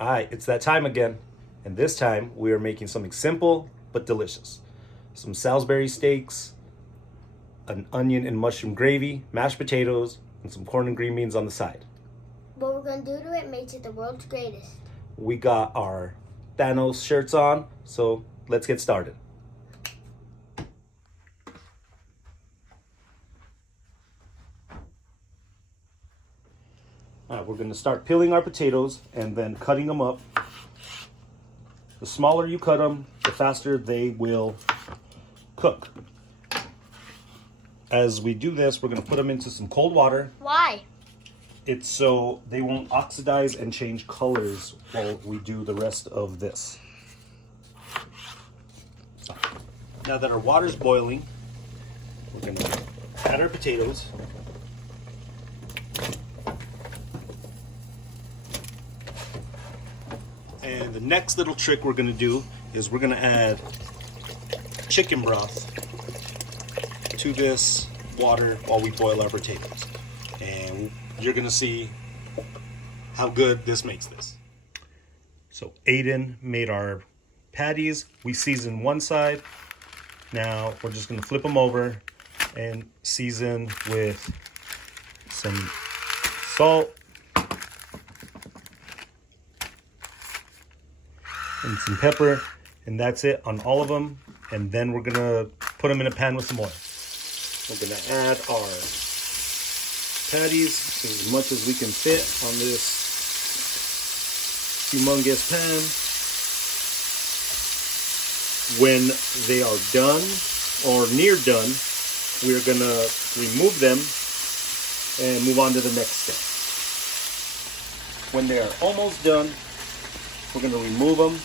All right, it's that time again. And this time we are making something simple but delicious. Some Salisbury steaks, an onion and mushroom gravy, mashed potatoes, and some corn and green beans on the side. What we're going to do to it makes it the world's greatest. We got our Thanos shirts on, so let's get started. All right, we're going to start peeling our potatoes and then cutting them up. The smaller you cut them, the faster they will cook. As we do this, we're going to put them into some cold water. Why? It's so they won't oxidize and change colors while we do the rest of this. Now that our water's boiling, we're going to add our potatoes. And the next little trick we're going to do is we're going to add chicken broth to this water while we boil our potatoes. And you're going to see how good this makes this. So Aiden made our patties. We seasoned one side. Now we're just going to flip them over and season with some salt and some pepper, and that's it on all of them. And then we're gonna put them in a pan with some oil. We're gonna add our patties as much as we can fit on this humongous pan. When they are done or near done, we're gonna remove them and move on to the next step. When they are almost done, we're going to remove them,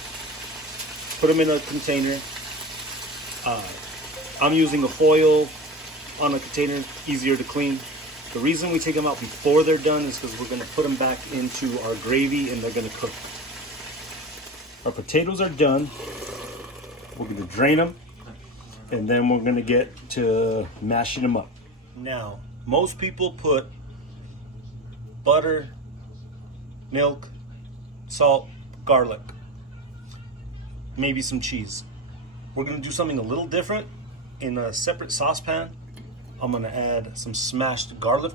put them in a container. I'm using a foil on a container, easier to clean. The reason we take them out before they're done is because we're going to put them back into our gravy and they're going to cook. Our potatoes are done. We're going to drain them and then we're going to get to mashing them up. Now, most people put butter, milk, salt, garlic, maybe some cheese. We're going to do something a little different. In a separate saucepan, I'm going to add some smashed garlic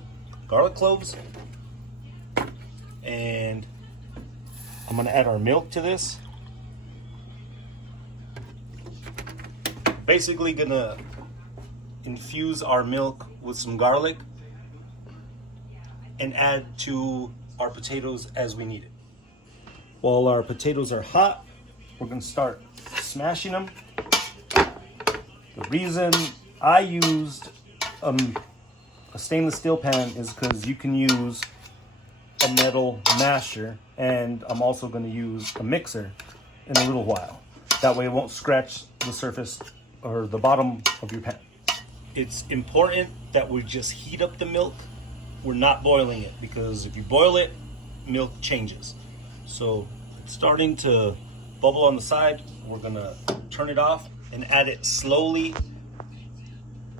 cloves, and I'm going to add our milk to this. Basically going to infuse our milk with some garlic and add to our potatoes as we need it. While our potatoes are hot, we're going to start smashing them. The reason I used a stainless steel pan is because you can use a metal masher, and I'm also going to use a mixer in a little while. That way it won't scratch the surface or the bottom of your pan. It's important that we just heat up the milk. We're not boiling it, because if you boil it, milk changes. So it's starting to bubble on the side. We're gonna turn it off and add it slowly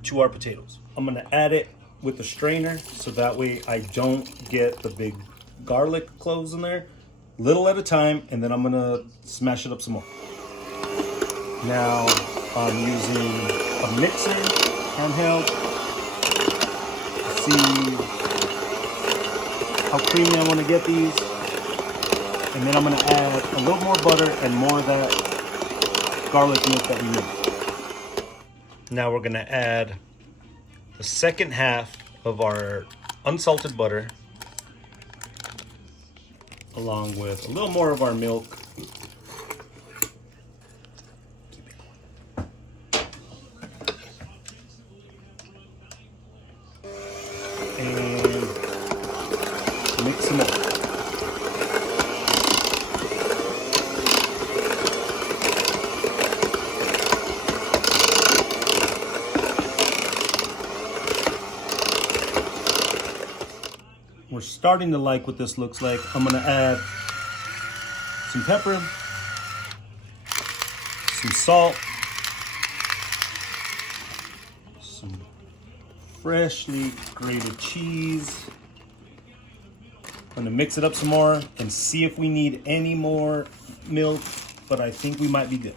to our potatoes. I'm gonna add it with a strainer so that way I don't get the big garlic cloves in there. Little at a time, and then I'm gonna smash it up some more. Now I'm using a mixer, handheld. See how creamy I wanna get these. And then I'm going to add a little more butter and more of that garlic milk that we made. Now we're going to add the second half of our unsalted butter, along with a little more of our milk. And mix them up. We're starting to like what this looks like. I'm gonna add some pepper, some salt, some freshly grated cheese, I'm gonna mix it up some more and see if we need any more milk, but I think we might be good.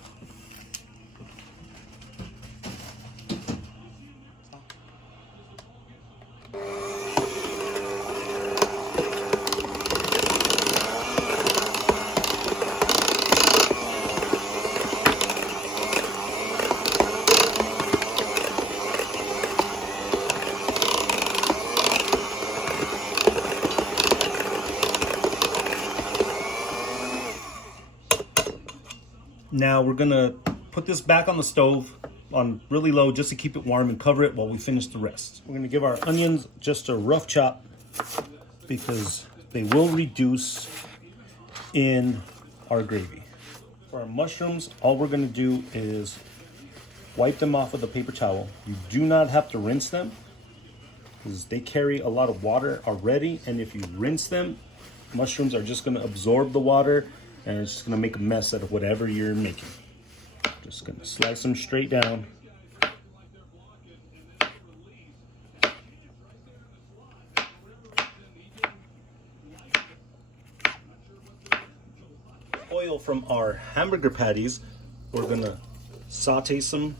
Now we're gonna put this back on the stove on really low just to keep it warm and cover it while we finish the rest. We're gonna give our onions just a rough chop because they will reduce in our gravy. For our mushrooms, all we're gonna do is wipe them off with a paper towel. You do not have to rinse them because they carry a lot of water already, and if you rinse them, mushrooms are just gonna absorb the water and it's just gonna make a mess out of whatever you're making. Just gonna slice them straight down. Oil from our hamburger patties, we're gonna saute some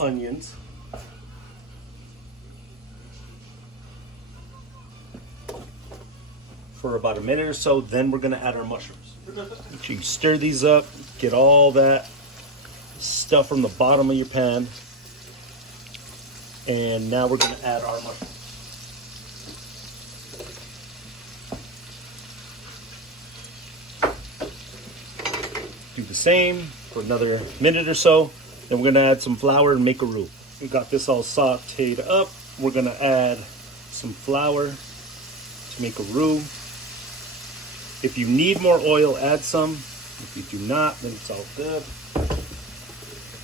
onions. For about a minute or so, then we're gonna add our mushrooms. Make sure you stir these up, get all that stuff from the bottom of your pan. And now we're gonna add our mushrooms. Do the same for another minute or so. Then we're gonna add some flour and make a roux. We got this all sauteed up. We're gonna add some flour to make a roux. If you need more oil, add some. If you do not, then it's all good.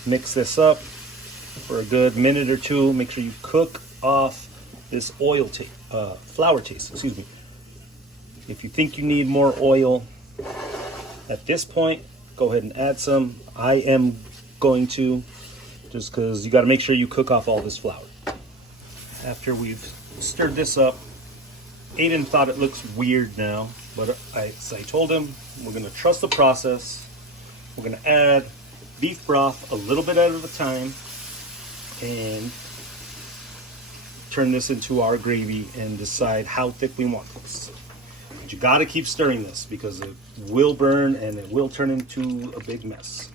Mix this up for a good minute or two. Make sure you cook off this flour taste, excuse me. If you think you need more oil at this point, go ahead and add some. I am going to, just because you got to make sure you cook off all this flour. After we've stirred this up, Aiden thought it looks weird now, but I told him we're gonna trust the process. We're gonna add beef broth a little bit at a time and turn this into our gravy and decide how thick we want this. But you gotta keep stirring this because it will burn and it will turn into a big mess.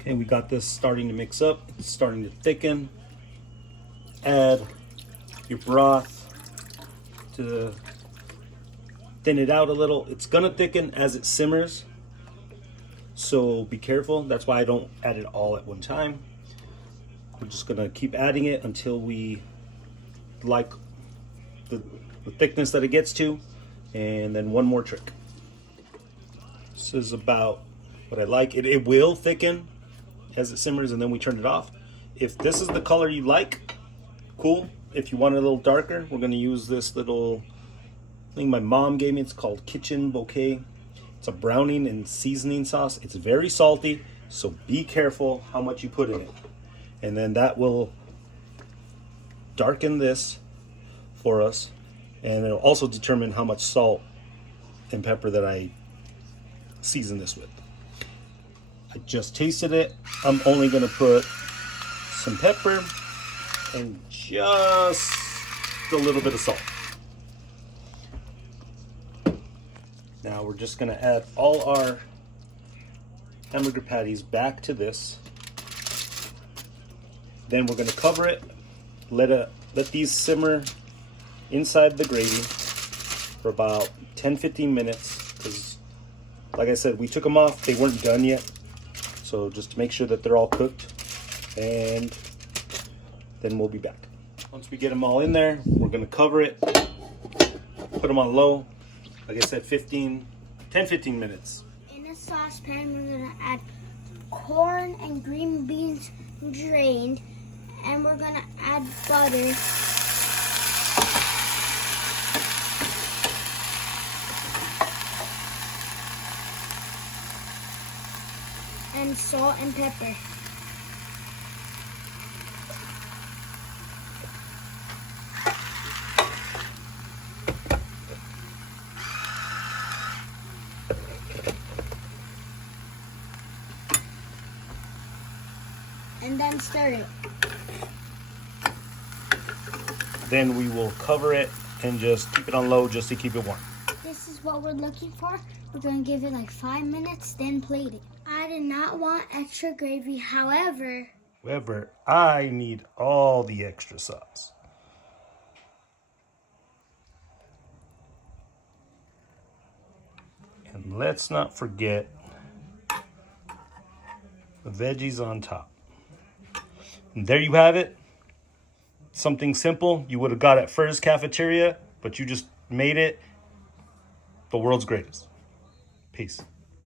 Okay, we got this starting to mix up. It's starting to thicken. Add your broth to thin it out a little. It's gonna thicken as it simmers, so be careful. That's why I don't add it all at one time. We're just gonna keep adding it until we like the thickness that it gets to. And then one more trick. This is about what I like. It will thicken as it simmers and then we turn it off. If this is the color you like, cool. If you want it a little darker, we're gonna use this little thing my mom gave me. It's called Kitchen Bouquet. It's a browning and seasoning sauce. It's very salty, so be careful how much you put in it. And then that will darken this for us, and it'll also determine how much salt and pepper that I season this with. I just tasted it. I'm only gonna put some pepper and just a little bit of salt. Now we're just gonna add all our hamburger patties back to this. Then we're gonna cover it, let these simmer inside the gravy for about 10-15 minutes, because like I said, we took them off, they weren't done yet. So just to make sure that they're all cooked, and then we'll be back. Once we get them all in there, we're gonna cover it, put them on low, like I said, 10-15 minutes. In a saucepan, we're gonna add corn and green beans drained, and we're gonna add butter. And salt and pepper. and then stir it. Then we will cover it and just keep it on low just to keep it warm. This is what we're looking for. We're going to give it like 5 minutes, then plate it. I did not want extra gravy. However, I need all the extra sauce. And let's not forget the veggies on top. And there you have it. Something simple you would have got at Fur's Cafeteria, but you just made it the world's greatest. Peace.